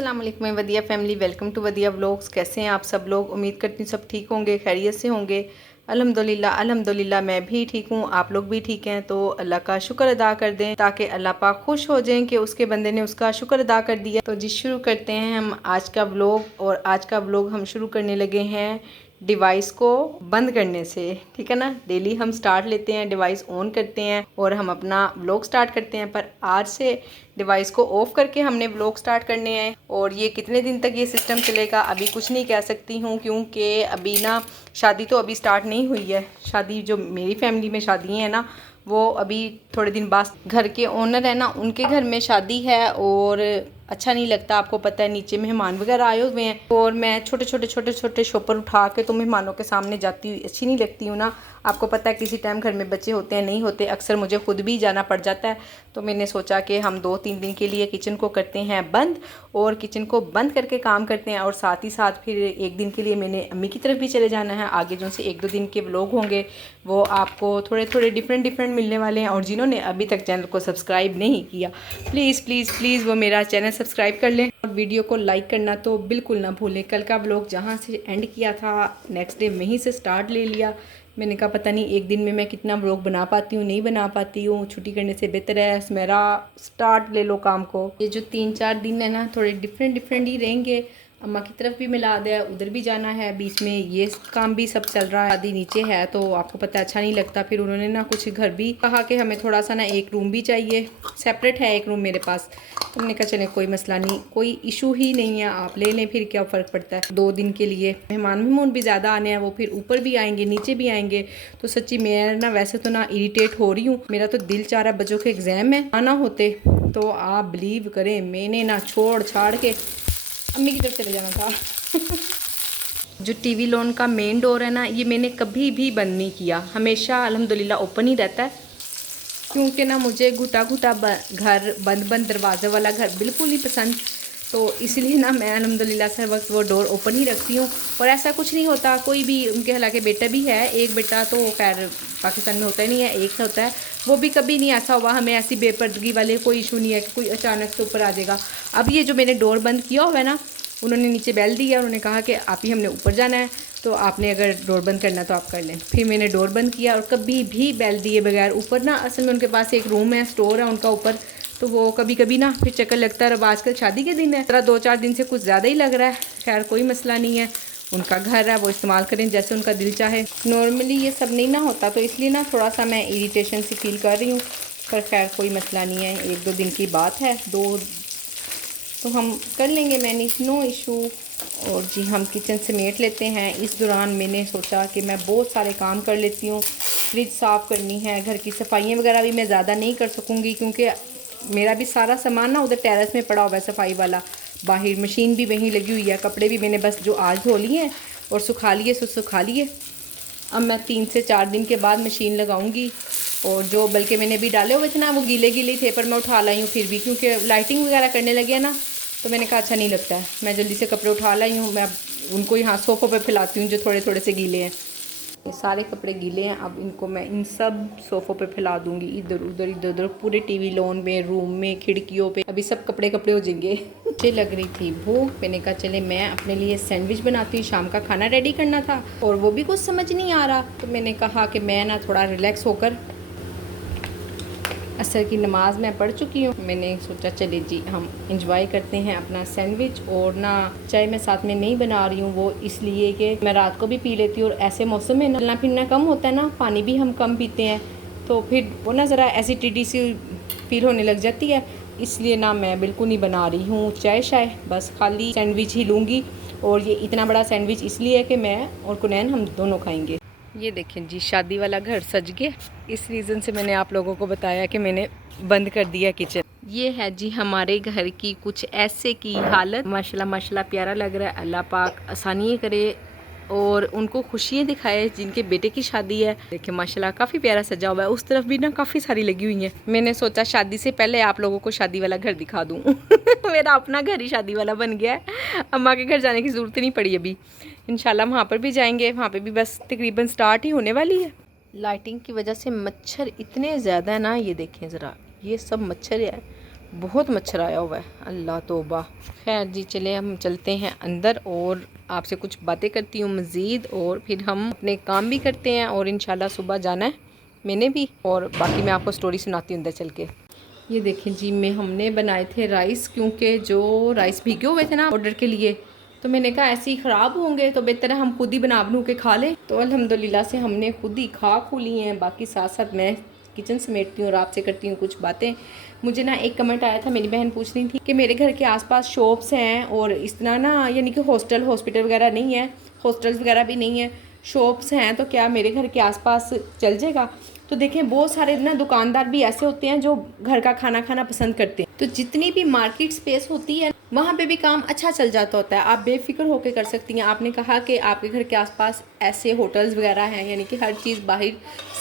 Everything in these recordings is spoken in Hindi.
अस्सलाम वालेकुम वदिया फैमिली, वेलकम टू वदिया व्लॉग्स। कैसे हैं आप सब लोग? उम्मीद करती हूँ सब ठीक होंगे, खैरियत से होंगे। अल्हम्दुलिल्लाह मैं भी ठीक हूँ, आप लोग भी ठीक हैं। तो अल्लाह का शुक्र अदा कर दें ताकि अल्लाह पाक खुश हो जाएं कि उसके बंदे ने उसका शुक्र अदा कर दिया। तो जी शुरू करते हैं हम आज का व्लॉग। और आज का व्लॉग हम शुरू करने लगे हैं डिवाइस को बंद करने से, ठीक है ना। डेली हम स्टार्ट लेते हैं, डिवाइस ऑन करते हैं और हम अपना व्लॉग स्टार्ट करते हैं। पर आज से डिवाइस को ऑफ करके हमने व्लॉग स्टार्ट करने हैं। और ये कितने दिन तक ये सिस्टम चलेगा अभी कुछ नहीं कह सकती हूँ, क्योंकि अभी ना शादी तो अभी स्टार्ट नहीं हुई है। शादी जो मेरी फैमिली में शादी है ना, वो अभी थोड़े दिन बाद, घर के ओनर है ना उनके घर में शादी है। और अच्छा नहीं लगता, आपको पता है नीचे मेहमान वगैरह आए हुए हैं और मैं छोटे छोटे शॉपर उठा के तो मेहमानों के सामने जाती हुई अच्छी नहीं लगती हूँ ना। आपको पता है किसी टाइम घर में बच्चे होते हैं, नहीं होते, अक्सर मुझे खुद भी जाना पड़ जाता है। तो मैंने सोचा कि हम 2-3 दिन के लिए किचन को करते हैं बंद, और किचन को बंद करके काम करते हैं। और साथ ही साथ फिर एक दिन के लिए मैंने अम्मी की तरफ भी चले जाना है। आगे जो से 1-2 दिन के व्लॉग होंगे वो आपको थोड़े डिफरेंट मिलने वाले हैं। और जिन्होंने अभी तक चैनल को सब्सक्राइब नहीं किया, प्लीज़ वो मेरा चैनल सब्सक्राइब कर लें और वीडियो को लाइक करना तो बिल्कुल ना भूलें। कल का व्लॉग जहाँ से एंड किया था नेक्स्ट डे वहीं से स्टार्ट ले लिया। मैंने कहा पता नहीं एक दिन में मैं कितना व्लॉग बना पाती हूँ, नहीं बना पाती हूँ। छुट्टी करने से बेहतर है मेरा स्टार्ट ले लो काम को। ये जो 3-4 दिन है ना थोड़े डिफरेंट ही रहेंगे। अम्मा की तरफ भी मिला दिया, उधर भी जाना है, बीच में ये काम भी सब चल रहा है। शादी नीचे है तो आपको पता है अच्छा नहीं लगता। फिर उन्होंने ना कुछ घर भी कहा कि हमें थोड़ा सा ना एक रूम भी चाहिए, सेपरेट है एक रूम मेरे पास। तो हमने कहा चले कोई मसला नहीं, कोई इशू ही नहीं है, आप ले लें, फिर क्या फ़र्क पड़ता है। 2 दिन के लिए मेहमान भी ज़्यादा आने हैं, वो फिर ऊपर भी आएंगे नीचे भी आएंगे। तो सच्ची मैं ना वैसे तो ना इरिटेट हो रही हूँ, मेरा तो दिल चाह रहा है बच्चों के एग्ज़ाम है आना होते। तो आप बिलीव करें मैंने ना छोड़ छाड़ के अम्मी की तरफ चले जाना था। जो टीवी लॉन का मेन डोर है ना, ये मैंने कभी भी बंद नहीं किया, हमेशा अल्हम्दुलिल्लाह ओपन ही रहता है। क्योंकि ना मुझे घुटा घर, बंद दरवाजे वाला घर बिल्कुल ही पसंद। तो इसलिए ना मैं अल्हम्दुलिल्लाह हर वक्त वो डोर ओपन ही रखती हूँ। और ऐसा कुछ नहीं होता कोई भी, उनके हालांकि बेटा भी है, एक बेटा तो खैर पाकिस्तान में होता ही नहीं है, एक होता है। वो भी कभी नहीं ऐसा हुआ हमें ऐसी बेपर्दगी वाले कोई इशू नहीं है कि कोई अचानक से ऊपर आ जाएगा। अब ये जो मैंने डोर बंद किया हुआ है ना, उन्होंने नीचे बेल दिया, उन्होंने कहा कि आप ही हमने ऊपर जाना है, तो आपने अगर डोर बंद करना तो आप कर लें। फिर मैंने डोर बंद किया और कभी भी बेल दिए बगैर ऊपर ना, असल में उनके पास एक रूम है, स्टोर है उनका ऊपर। तो वो कभी ना फिर चक्कर लगता है। अब आजकल शादी के दिन है, 2-4 दिन से कुछ ज़्यादा ही लग रहा है। खैर कोई मसला नहीं है, उनका घर है, वो इस्तेमाल करें जैसे उनका दिल चाहे। नॉर्मली ये सब नहीं ना होता, तो इसलिए ना थोड़ा सा मैं इरिटेशन सी फील कर रही हूँ। पर खैर कोई मसला नहीं है, 1-2 दिन की बात है, 2 तो हम कर लेंगे मैनेज, नो इशू। और जी हम किचन समेट लेते हैं। इस दौरान मैंने सोचा कि मैं बहुत सारे काम कर लेती हूँ। फ्रिज साफ़ करनी है, घर की सफाइयाँ वगैरह भी मैं ज़्यादा नहीं कर सकूँगी, क्योंकि मेरा भी सारा सामान ना उधर टेरेस में पड़ा हुआ है सफाई वाला। बाहर मशीन भी वहीं लगी हुई है, कपड़े भी मैंने बस जो आज धो लिए हैं और सुखा लिए सो सुखा लिए। अब मैं 3 से 4 दिन के बाद मशीन लगाऊंगी। और जो बल्कि मैंने भी डाले हुए थे ना वो गीले थे, पर मैं उठा लाई हूँ फिर भी, क्योंकि लाइटिंग वगैरह करने लगे ना, तो मैंने कहा अच्छा नहीं लगता है। मैं जल्दी से कपड़े उठा लाई हूँ, मैं उनको यहाँ सोफ़ों पे फैलाती हूँ जो थोड़े से गीले हैं। ये सारे कपड़े गीले हैं, अब इनको मैं इन सब सोफ़ों पे फैला दूंगी, इधर उधर पूरे टीवी लॉन में, रूम में, खिड़कियों पे। अभी सब कपड़े हो जाएंगे। मुझे लग रही थी भूख, मैंने कहा चले मैं अपने लिए सैंडविच बनाती हूँ, शाम का खाना रेडी करना था और वो भी कुछ समझ नहीं आ रहा। तो मैंने कहा कि मैं ना थोड़ा रिलैक्स होकर, असर की नमाज़ मैं पढ़ चुकी हूँ, मैंने सोचा चले जी हम इंजॉय करते हैं अपना सैंडविच। और ना चाय मैं साथ में नहीं बना रही हूँ, वो इसलिए कि मैं रात को भी पी लेती हूँ और ऐसे मौसम में ना चलना फिरना कम होता है ना, पानी भी हम कम पीते हैं, तो फिर वो ना ज़रा एसिडिटी सी फील होने लग जाती है। इसलिए ना मैं बिल्कुल नहीं बना रही हूँ चाय शाय, बस खाली सैंडविच ही लूँगी। और ये इतना बड़ा सैंडविच इसलिए है कि मैं और कुनैन हम दोनों खाएँगे। ये देखें जी शादी वाला घर सज गया, इस रीज़न से मैंने आप लोगों को बताया कि मैंने बंद कर दिया किचन। ये है जी हमारे घर की कुछ ऐसे की हालत। माशाल्लाह प्यारा लग रहा है। अल्लाह पाक आसानी करे और उनको खुशियाँ दिखाए जिनके बेटे की शादी है। देखिए माशाल्लाह काफ़ी प्यारा सजा हुआ है, उस तरफ भी ना काफ़ी सारी लगी हुई हैं। मैंने सोचा शादी से पहले आप लोगों को शादी वाला घर दिखा दूँ। मेरा अपना घर ही शादी वाला बन गया है, अम्मा के घर जाने की ज़रूरत नहीं पड़ी अभी। इंशाल्लाह वहाँ पर भी जाएंगे, वहाँ पे भी बस तकरीबन स्टार्ट ही होने वाली है। लाइटिंग की वजह से मच्छर इतने ज़्यादा है ना, ये देखें ज़रा, ये सब मच्छर है, बहुत मच्छर आया हुआ है, अल्लाह तौबा। खैर जी, चले हम चलते हैं अंदर और आपसे कुछ बातें करती हूँ मज़ीद, और फिर हम अपने काम भी करते हैं और इंशाल्लाह सुबह जाना है मैंने भी, और बाकी मैं आपको स्टोरी सुनाती हूँ अंदर चल के। ये देखें जी, हमने बनाए थे राइस, क्योंकि जो राइस भिगे हुए थे ना ऑर्डर के लिए, तो मैंने कहा ऐसे ही ख़राब होंगे तो बेहतर है हम खुद ही बनू के खा लें। तो अल्हम्दुलिल्लाह से हमने खुद ही खा लिए हैं। बाकी साथ साथ मैं किचन समेटती हूँ और आपसे करती हूँ कुछ बातें। मुझे ना एक कमेंट आया था, मेरी बहन पूछ रही थी कि मेरे घर के आसपास शॉप्स हैं और इस तरह ना, यानी कि हॉस्पिटल वगैरह नहीं है, हॉस्टल्स वगैरह भी नहीं है, शॉप्स हैं, तो क्या मेरे घर के आसपास चल जाएगा। तो देखें, बहुत सारे ना दुकानदार भी ऐसे होते हैं जो घर का खाना खाना पसंद करते हैं, तो जितनी भी मार्केट स्पेस होती है वहाँ पे भी काम अच्छा चल जाता होता है। आप बेफिक्र होकर कर सकती हैं। आपने कहा कि आपके घर के आसपास ऐसे होटल्स वगैरह हैं, यानी कि हर चीज़ बाहर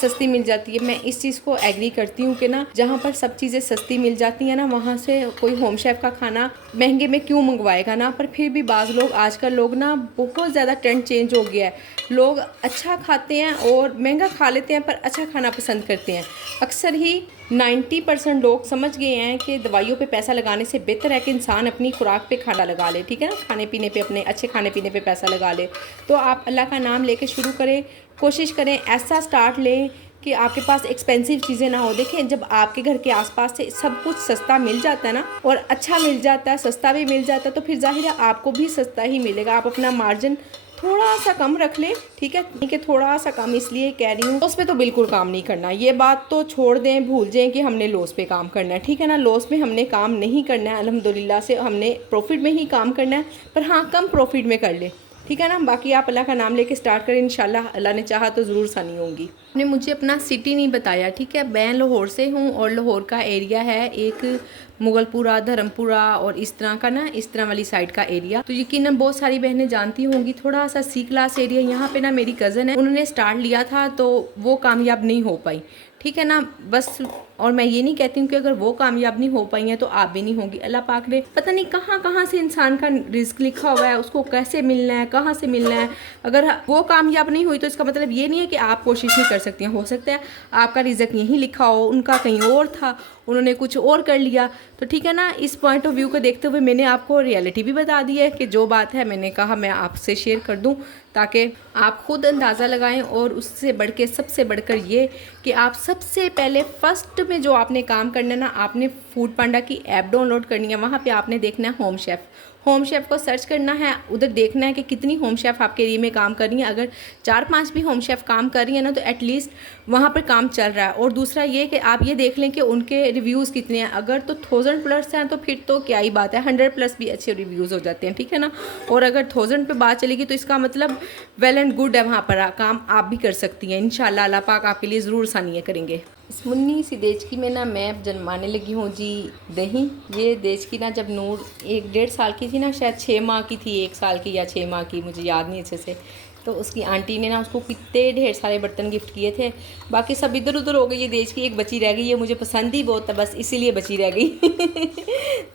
सस्ती मिल जाती है। मैं इस चीज़ को एग्री करती हूँ कि ना, जहाँ पर सब चीज़ें सस्ती मिल जाती हैं ना, वहाँ से कोई होम शेफ़ का खाना महंगे में क्यों मंगवाएगा ना। पर फिर भी बाज़ लोग, आजकल लोग ना, बहुत ज़्यादा ट्रेंड चेंज हो गया है। लोग अच्छा खाते हैं और महंगा खा लेते हैं, पर अच्छा खाना पसंद करते हैं। अक्सर ही 90% लोग समझ गए हैं कि दवाइयों पे पैसा लगाने से बेहतर है कि इंसान अपनी खुराक पे खाना लगा ले, ठीक है ना, खाने पीने पे, अपने अच्छे खाने पीने पे पैसा लगा ले। तो आप अल्लाह का नाम लेके शुरू करें, कोशिश करें ऐसा स्टार्ट लें कि आपके पास एक्सपेंसिव चीज़ें ना हो। देखें, जब आपके घर के आसपास से सब कुछ सस्ता मिल जाता है ना, और अच्छा मिल जाता है, सस्ता भी मिल जाता है, तो फिर ज़ाहिर है आपको भी सस्ता ही मिलेगा। आप अपना मार्जिन थोड़ा सा कम रख लें, ठीक है थोड़ा सा कम इसलिए कह रही हूँ, लॉस पे तो बिल्कुल काम नहीं करना। ये बात तो छोड़ दें, भूल जाएं कि हमने लॉस पे काम करना है, ठीक है ना। लॉस में हमने काम नहीं करना है, अल्हम्दुलिल्लाह से हमने प्रॉफिट में ही काम करना है, पर हाँ, कम प्रॉफिट में कर ले, ठीक है ना। बाकी आप अल्लाह का नाम लेके स्टार्ट करें, इंशाल्लाह अल्लाह ने चाहा तो ज़रूर आसानी होगी। आपने मुझे अपना सिटी नहीं बताया, ठीक है। मैं लाहौर से हूँ और लाहौर का एरिया है एक मुगलपुरा, धर्मपुरा और इस तरह का ना, इस तरह वाली साइड का एरिया। तो यकीनन बहुत सारी बहनें जानती होंगी। थोड़ा सा सी क्लास एरिया। यहाँ पे ना मेरी कज़न है, उन्होंने स्टार्ट लिया था तो वो कामयाब नहीं हो पाई, ठीक है ना। बस, और मैं ये नहीं कहती हूँ कि अगर वो कामयाब नहीं हो पाई हैं तो आप भी नहीं होंगी। अल्लाह पाक ने पता नहीं कहाँ कहाँ से इंसान का रिस्क लिखा हुआ है, उसको कैसे मिलना है, कहाँ से मिलना है। अगर वो कामयाब नहीं हुई तो इसका मतलब ये नहीं है कि आप कोशिश नहीं कर सकती हैं। हो सकता है आपका रिस्क यहीं लिखा हो, उनका कहीं और था, उन्होंने कुछ और कर लिया। तो ठीक है ना, इस पॉइंट ऑफ व्यू को देखते हुए मैंने आपको रियलिटी भी बता दी है कि जो बात है मैंने कहा मैं आपसे शेयर कर दूं, ताकि आप खुद अंदाज़ा लगाएं। और उससे बढ़ के, सबसे बढ़कर ये कि आप सबसे पहले फर्स्ट में जो आपने काम करना है ना, आपने फूड पांडा की ऐप डाउनलोड करनी है। वहाँ पे आपने देखना है होम शेफ़। होम शेफ़ को सर्च करना है, उधर देखना है कि कितनी होम शेफ़ आपके एरिया में काम कर रही हैं। अगर 4-5 भी होम शेफ़ काम कर रही हैं ना, तो एटलीस्ट वहाँ पर काम चल रहा है। और दूसरा ये कि आप ये देख लें कि उनके रिव्यूज़ कितने हैं। अगर तो 1000+ हैं तो फिर तो क्या ही बात है, 100+ भी अच्छे रिव्यूज़ हो जाते हैं, ठीक है ना। और अगर 1000 पे बात चलेगी तो इसका मतलब वेल एंड गुड है, वहाँ पर काम आप भी कर सकती हैं। इंशाल्लाह अल्लाह पाक आपके लिए ज़रूर आसानियाँ करेंगे। इस मुन्नी सी देचकी में ना मैं जन्माने लगी हूँ जी दही। ये देचकी ना जब नूर 1-1.5 साल की थी ना, शायद 6 माह की थी, 1 साल की या 6 माह की, मुझे याद नहीं अच्छे से। तो उसकी आंटी ने ना उसको कितने ढेर सारे बर्तन गिफ्ट किए थे। बाकी सब इधर उधर हो गई, ये देचकी एक बची रह गई। ये मुझे पसंद ही बहुत है, बस इसीलिए बची रह गई।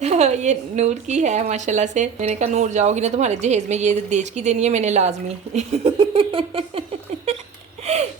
तो ये नूर की है माशाल्लाह से। मैंने कहा नूर जाओगी ना तुम्हारे जहेज़ में ये देचकी देनी है मैंने लाजमी।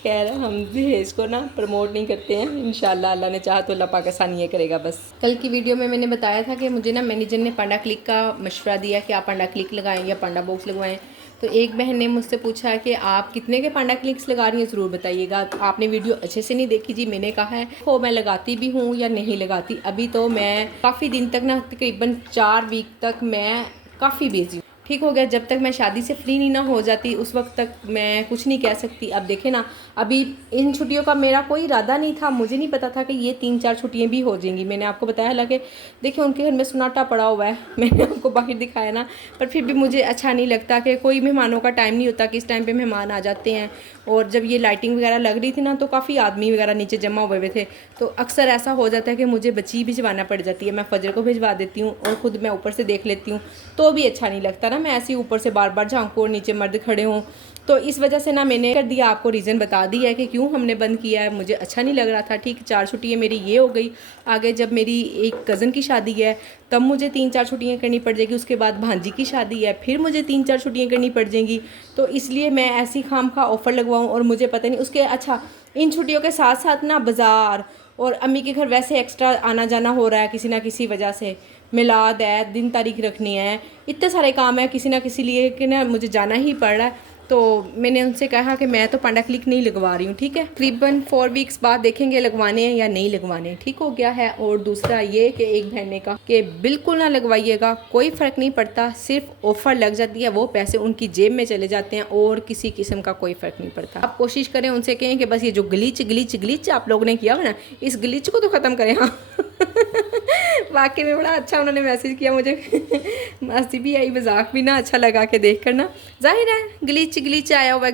खैर, हम दहेज को ना प्रमोट नहीं करते हैं। इंशाल्लाह अल्लाह ने चाहा तो अल्लाह पाक आसानियाँ करेगा। बस कल की वीडियो में मैंने बताया था कि मुझे ना मैनेजर ने पांडा क्लिक का मशवरा दिया कि आप पांडा क्लिक लगाएं या पांडा बॉक्स लगवाएं। तो एक बहन ने मुझसे पूछा कि आप कितने के पांडा क्लिक्स लगा रही हैं, ज़रूर बताइएगा। तो आपने वीडियो अच्छे से नहीं देखी जी। मैंने कहा है वो मैं लगाती भी हूँ या नहीं लगाती। अभी तो मैं काफ़ी दिन तक ना, तकरीबन 4 वीक तक मैं काफ़ी बिजी हूँ, ठीक हो गया। जब तक मैं शादी से फ्री नहीं ना हो जाती उस वक्त तक मैं कुछ नहीं कह सकती। अब देखें ना, अभी इन छुट्टियों का मेरा कोई इरादा नहीं था, मुझे नहीं पता था कि ये 3-4 छुट्टियाँ भी हो जाएंगी। मैंने आपको बताया, हालांकि देखिए उनके घर में सन्नाटा पड़ा हुआ है, मैंने आपको बाहर दिखाया ना। पर फिर भी मुझे अच्छा नहीं लगता कि कोई मेहमानों का टाइम नहीं होता कि इस टाइम पर मेहमान आ जाते हैं। और जब ये लाइटिंग वगैरह लग रही थी ना, तो काफ़ी आदमी वगैरह नीचे जमा हुए थे। तो अक्सर ऐसा हो जाता है कि मुझे बच्ची भिजवाना पड़ जाती है। मैं फजर को भिजवा देती हूँ और ख़ुद मैं ऊपर से देख लेती हूँ, तो भी अच्छा नहीं लगता ना। मैं ऐसे ही ऊपर से बार बार झांकूँ और नीचे मर्द खड़े हों। तो इस वजह से ना मैंने कर दिया, आपको रीज़न बता दिया है कि क्यों हमने बंद किया है। मुझे अच्छा नहीं लग रहा था। ठीक, 4 छुट्टियाँ मेरी ये हो गई। आगे जब मेरी एक कज़न की शादी है तब मुझे 3-4 छुट्टियाँ करनी पड़ जाएगी। उसके बाद भांजी की शादी है, फिर मुझे 3-4 छुट्टियाँ करनी पड़ जाएंगी। तो इसलिए मैं ऐसी खाम खा ऑफ़र लगवाऊँ और मुझे पता नहीं उसके। अच्छा, इन छुट्टियों के साथ साथ ना बाज़ार और अम्मी के घर वैसे एक्स्ट्रा आना जाना हो रहा है किसी ना किसी वजह से, मिलाद है, दिन तारीख रखनी है, इतने सारे काम है किसी ना किसी लिए कि ना मुझे जाना ही पड़ रहा है। तो मैंने उनसे कहा कि मैं तो पांडा क्लिक नहीं लगवा रही हूँ, ठीक है। तकरीबन 4 वीक्स बाद देखेंगे लगवाने हैं या नहीं लगवाने, ठीक हो गया है। और दूसरा ये कि एक बहन ने कहा कि बिल्कुल ना लगवाइएगा, कोई फ़र्क नहीं पड़ता, सिर्फ ऑफ़र लग जाती है, वो पैसे उनकी जेब में चले जाते हैं और किसी किस्म का कोई फ़र्क नहीं पड़ता। आप कोशिश करें उनसे कहें कि बस ये जो ग्लिच आप लोगों ने किया हुआ ना, इस ग्लिच को तो ख़त्म करें। हाँ वाकई में बड़ा अच्छा उन्होंने मैसेज किया मुझे, हंसी भी आई, मजाक भी ना अच्छा लगा के देख कर ना। जाहिर है ग्लिच आया हुआ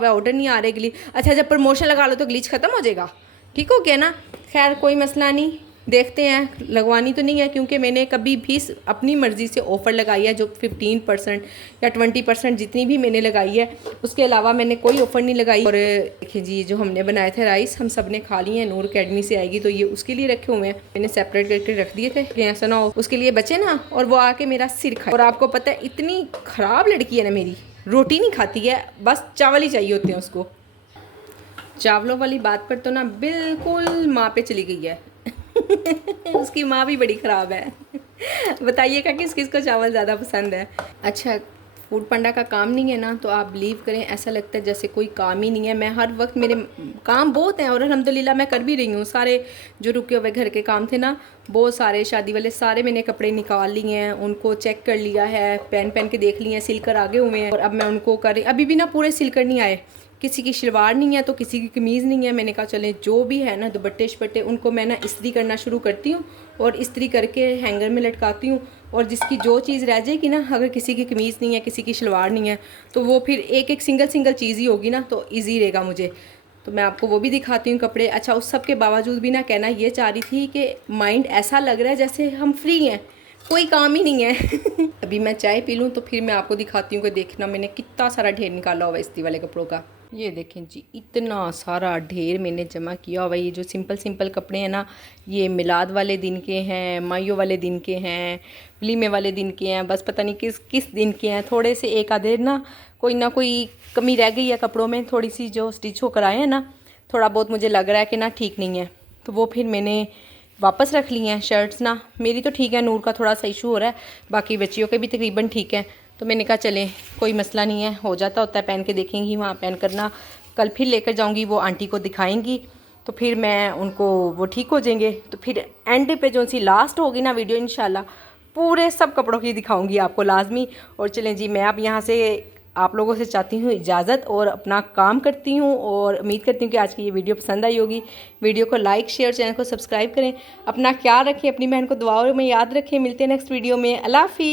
है, ऑर्डर नहीं आ रहे ग्लिच। अच्छा जब प्रमोशन लगा लो तो ग्लिच ख़त्म हो जाएगा, ठीक हो गया ना। खैर कोई मसला नहीं, देखते हैं। लगवानी तो नहीं है क्योंकि मैंने कभी भी अपनी मर्ज़ी से ऑफ़र लगाई है, जो 15% या 20% जितनी भी मैंने लगाई है, उसके अलावा मैंने कोई ऑफ़र नहीं लगाई। और देखिए जी, जो हमने बनाए थे राइस हम सब ने खा लिए हैं। नूर अकेडमी से आएगी तो ये उसके लिए रखे हुए हैं, मैंने सेपरेट करके रख दिए थे, ऐसा ना हो उसके लिए बचे ना और वो आके मेरा सिर खाए। और आपको पता है इतनी ख़राब लड़की है ना मेरी, रोटी नहीं खाती है, बस चावल ही चाहिए होते हैं उसको। चावलों वाली बात पर तो ना बिल्कुल माँ पे चली गई है। उसकी माँ भी बड़ी ख़राब है। बताइएगा किस किस को चावल ज़्यादा पसंद है। अच्छा फूड पांडा का काम नहीं है ना, तो आप बिलीव करें ऐसा लगता है जैसे कोई काम ही नहीं है। मैं हर वक्त, मेरे काम बहुत हैं और अल्हम्दुलिल्लाह मैं कर भी रही हूँ। सारे जो रुके हुए घर के काम थे ना, बहुत सारे शादी वाले, सारे मैंने कपड़े निकाल लिए हैं, उनको चेक कर लिया है, पहन के देख लिए हैं, सिल कर आगे हुए हैं। और अब मैं उनको अभी भी ना पूरे सिल कर नहीं आए। किसी की शलवार नहीं है तो किसी की कमीज़ नहीं है। मैंने कहा चले जो भी है ना दुपट्टे शपट्टे, उनको मैं ना इस्त्री करना शुरू करती हूँ और इस्त्री करके हैंगर में लटकाती हूँ। और जिसकी जो चीज़ रह जाएगी ना, अगर किसी की कमीज़ नहीं है, किसी की शलवार नहीं है, तो वो फिर एक सिंगल चीज़ ही होगी ना, तो ईजी रहेगा मुझे। तो मैं आपको वो भी दिखाती हूँ कपड़े। अच्छा उस सब के बावजूद भी ना कहना ये चाह रही थी कि माइंड ऐसा लग रहा है जैसे हम फ्री हैं, कोई काम ही नहीं है। अभी मैं चाय पी लूँ तो फिर मैं आपको दिखाती हूँ कि देखना मैंने कितना सारा ढेर निकाला हुआ इस्त्री वाले कपड़ों का। ये देखें जी, इतना सारा ढेर मैंने जमा किया हुआ है। ये जो सिंपल कपड़े हैं ना, ये मिलाद वाले दिन के हैं, माइयों वाले दिन के हैं, वलीमे वाले दिन के हैं, बस पता नहीं किस दिन के हैं। थोड़े से एक आधे ना कोई कमी रह गई है कपड़ों में, थोड़ी सी जो स्टिच होकर आए हैं ना, थोड़ा बहुत मुझे लग रहा है कि ना ठीक नहीं है, तो वो फिर मैंने वापस रख ली हैं। शर्ट्स ना मेरी तो ठीक है, नूर का थोड़ा सा इशू हो रहा है, बाकी बच्चियों के भी तकरीबन ठीक है। तो मैंने कहा चलें कोई मसला नहीं है, हो जाता होता है, पहन के देखेंगी, वहाँ पहन करना। कल फिर लेकर जाऊँगी, वो आंटी को दिखाएंगी, तो फिर मैं उनको, वो ठीक हो जाएंगे। तो फिर एंड पे जो सी लास्ट होगी ना वीडियो, इंशाल्लाह पूरे सब कपड़ों की दिखाऊंगी आपको लाजमी। और चलें जी, मैं अब यहाँ से आप लोगों से चाहती हूँ इजाज़त और अपना काम करती हूँ। और उम्मीद करती हूँ कि आज की ये वीडियो पसंद आई होगी। वीडियो को लाइक शेयर, चैनल को सब्सक्राइब करें। अपना ख्याल रखें, अपनी बहन को दुआओं में याद रखें। मिलते हैं नेक्स्ट वीडियो में। अल्लाह हाफ़िज़।